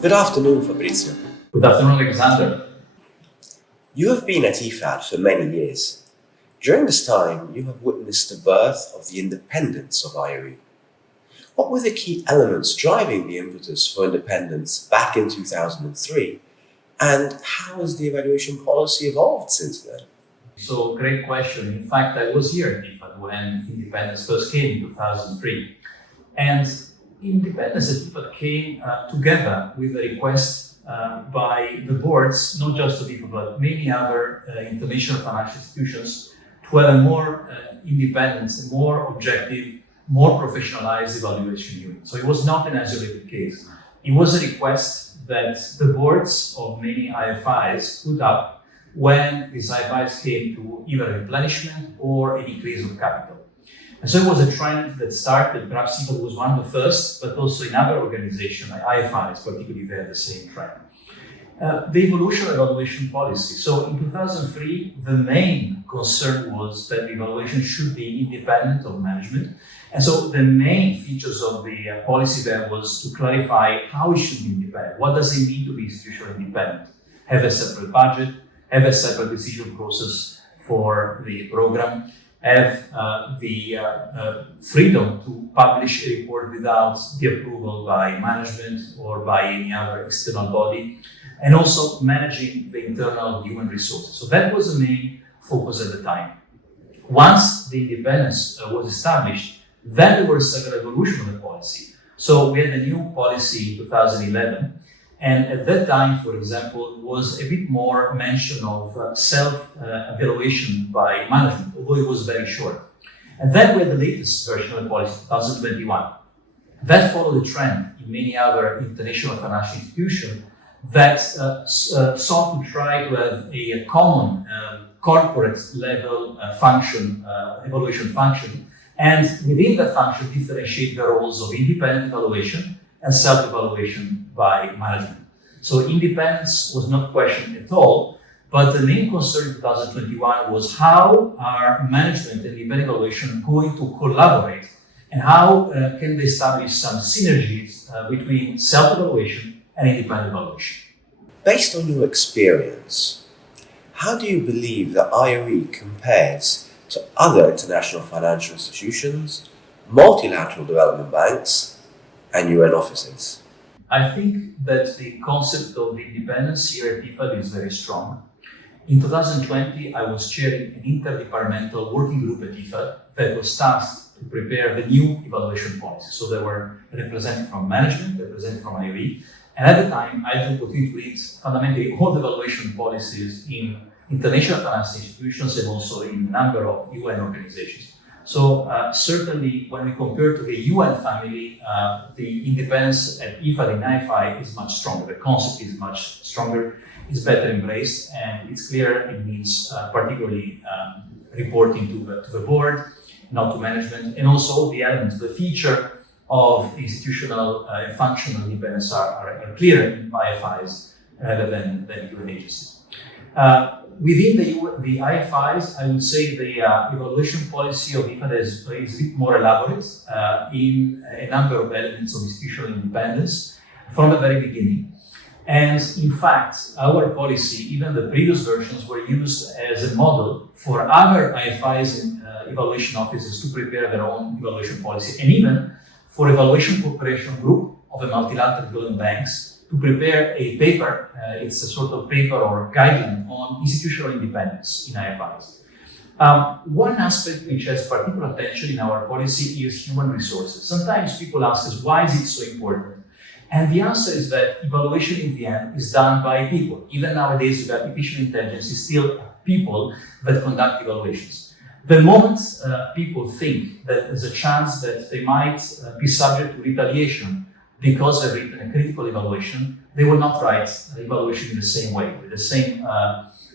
Good afternoon, Fabrizio. Good afternoon, Alexander. You have been at IFAD for many years. During this time, you have witnessed the birth of the independence of IOE. What were the key elements driving the impetus for independence back in 2003? And how has the evaluation policy evolved since then? So, great question. In fact, I was here at IFAD when independence first came in 2003. And independence at IFAD came together with a request by the boards, not just of IFAD, but many other international financial institutions, to have a more independent, more objective, more professionalized evaluation unit. So it was not an isolated case. It was a request that the boards of many IFIs put up when these IFIs came to either replenishment or an increase of capital. And so it was a trend that started, perhaps IFAD was one of the first, but also in other organizations, like IFIs particularly, they had the same trend. The evolution of evaluation policy. So in 2003, the main concern was that the evaluation should be independent of management. And so the main features of the policy there was to clarify how it should be independent. What does it mean to be institutionally independent? Have a separate budget, have a separate decision process for the program, have the freedom to publish a report without the approval by management or by any other external body, and also managing the internal human resources. So that was the main focus at the time. Once the independence was established, then there were several evolutions of the policy. So we had a new policy in 2011, and at that time, for example, was a bit more mention of self-evaluation by management, although it was very short. And then we had the latest version of the policy, 2021. That followed a trend in many other international financial institutions that sought to try to have a common corporate level evaluation function, and within that function differentiate the roles of independent evaluation and self-evaluation by management. So independence was not questioned at all, but the main concern in 2021 was how are management and independent evaluation going to collaborate, and how can they establish some synergies between self-evaluation and independent evaluation. Based on your experience, how do you believe that IOE compares to other international financial institutions, multilateral development banks, and UN offices? I think that the concept of independence here at IFAD is very strong. In 2020, I was chairing an interdepartmental working group at IFAD that was tasked to prepare the new evaluation policy. So there were representatives from management, representatives from IOE, and at the time, I had the opportunity to read fundamentally all the evaluation policies in international financial institutions and also in a number of UN organizations. So certainly when we compare to the UN family, the independence at IFAD and IFI is much stronger. The concept is much stronger, is better embraced, and it's clear it means particularly reporting to the board, not to management, and also all the elements, the feature of institutional and functional independence are clearer in IFIs rather than UN agencies. Within the IFIs, I would say the evaluation policy of IFAD is a bit more elaborate in a number of elements of institutional independence from the very beginning. And in fact, our policy, even the previous versions, were used as a model for other IFIs and evaluation offices to prepare their own evaluation policy, and even for evaluation cooperation group of the multilateral development banks to prepare a paper. It's a sort of paper or guideline on institutional independence in IFIs. One aspect which has particular attention in our policy is human resources. Sometimes people ask us, why is it so important? And the answer is that evaluation in the end is done by people. Even nowadays with artificial intelligence, it's still people that conduct evaluations. The moment people think that there's a chance that they might be subject to retaliation because they've written a critical evaluation, they will not write evaluation in the same way, with the same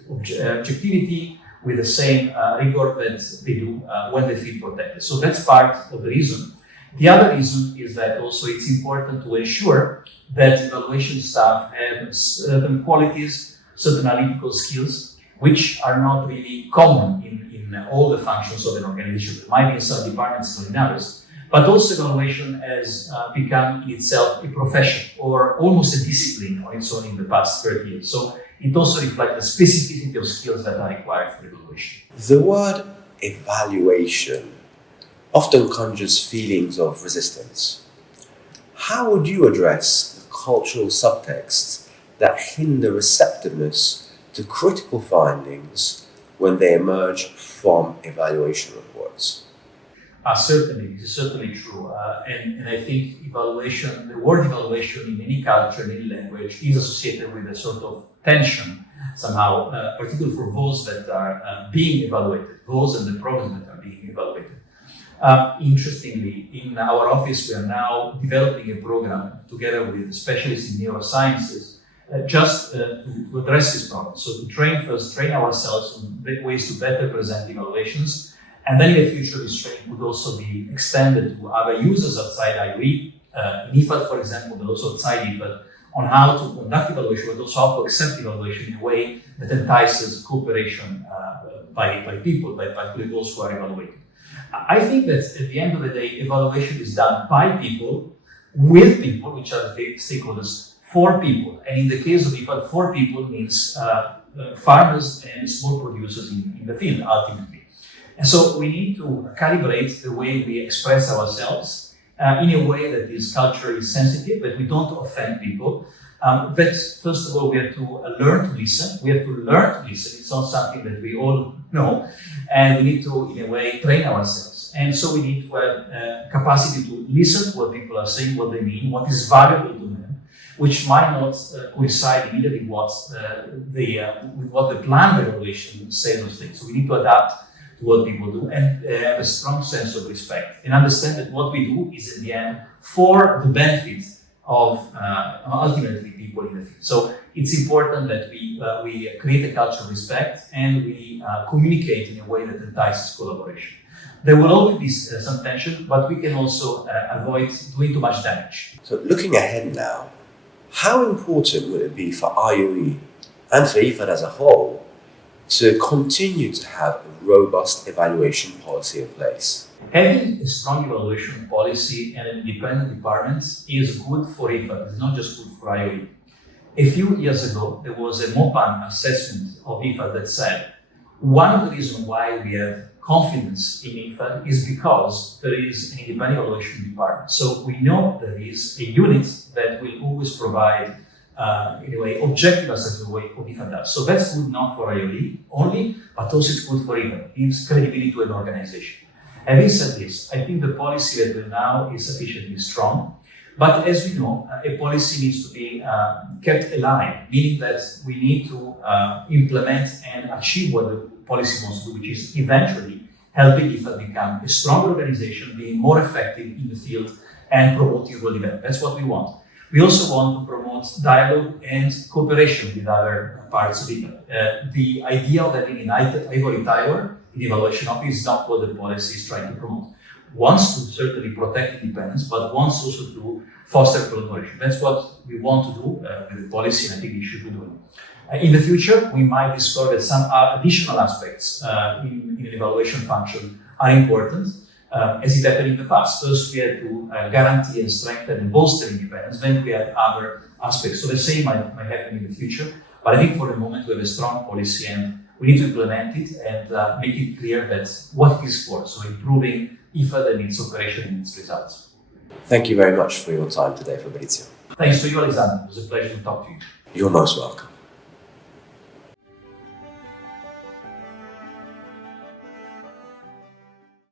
objectivity, with the same rigor that they do when they feel protected. So that's part of the reason. The other reason is that also it's important to ensure that evaluation staff have certain qualities, certain analytical skills, which are not really common in all the functions of an organization. There might be in some departments, not in others, But also evaluation has become in itself a profession or almost a discipline on its own in the past 30 years. So it also reflects the specificity of skills that are required for evaluation. The word evaluation often conjures feelings of resistance. How would you address the cultural subtexts that hinder receptiveness to critical findings when they emerge from evaluation reports? Certainly, this is certainly true. And I think evaluation, the word evaluation in any culture, in any language, is associated with a sort of tension somehow, particularly for those that are being evaluated, those and the programs that are being evaluated. Interestingly, in our office, we are now developing a program together with specialists in neurosciences just to address this problem. So to train ourselves on ways to better present evaluations. And then in the future, this training could also be extended to other users outside IOE, in IFAD, for example, but also outside IFAD, on how to conduct evaluation, but also how to accept evaluation in a way that entices cooperation by people, by particularly those who are evaluating. I think that at the end of the day, evaluation is done by people, with people, which are the stakeholders, for people. And in the case of IFAD, for people means farmers and small producers in the field, ultimately. And so we need to calibrate the way we express ourselves in a way that is culturally sensitive, that we don't offend people. That first of all, we have to learn to listen. We have to learn to listen. It's not something that we all know. And we need to, in a way, train ourselves. And so we need to have capacity to listen to what people are saying, what they mean, what is valuable to them, which might not coincide immediately with what the planned evaluation says or things. So we need to adapt to what people do and have a strong sense of respect and understand that what we do is in the end for the benefit of ultimately people in the field. So it's important that we create a culture of respect and we communicate in a way that entices collaboration. There will always be some tension, but we can also avoid doing too much damage. So looking ahead now, how important will it be for IOE and for IFAD as a whole to continue to have a robust evaluation policy in place? Having a strong evaluation policy and an independent department is good for IFAD. It's not just good for IOE. A few years ago, there was a MOPAN assessment of IFAD that said one of the reasons why we have confidence in IFAD is because there is an independent evaluation department. So we know there is a unit that will always provide in a way, objective assessment of the way IFAD does. So that's good not for IOE only, but also it's good for IFAD. It gives credibility to an organization. Having said this, I think the policy that we have now is sufficiently strong. But as we know, a policy needs to be kept alive, meaning that we need to implement and achieve what the policy wants to do, which is eventually helping IFAD become a stronger organization, being more effective in the field and promoting rural development. That's what we want. We also want to promote dialogue and cooperation with other parts of IFAD. The idea of having an ivory tower in the evaluation office is not what the policy is trying to promote. Wants to certainly protect independence, but wants also to foster collaboration. That's what we want to do with the policy, and I think we should be doing. In the future, we might discover that some additional aspects in an evaluation function are important, as it happened in the past. First, we had to guarantee and strengthen and bolster independence. Then we had other aspects. So the same might happen in the future. But I think for the moment, we have a strong policy and we need to implement it and make it clear that what it is for. So improving IFAD and its operation and its results. Thank you very much for your time today, Fabrizio. Thanks to you, Alexander. It was a pleasure to talk to you. You're most welcome.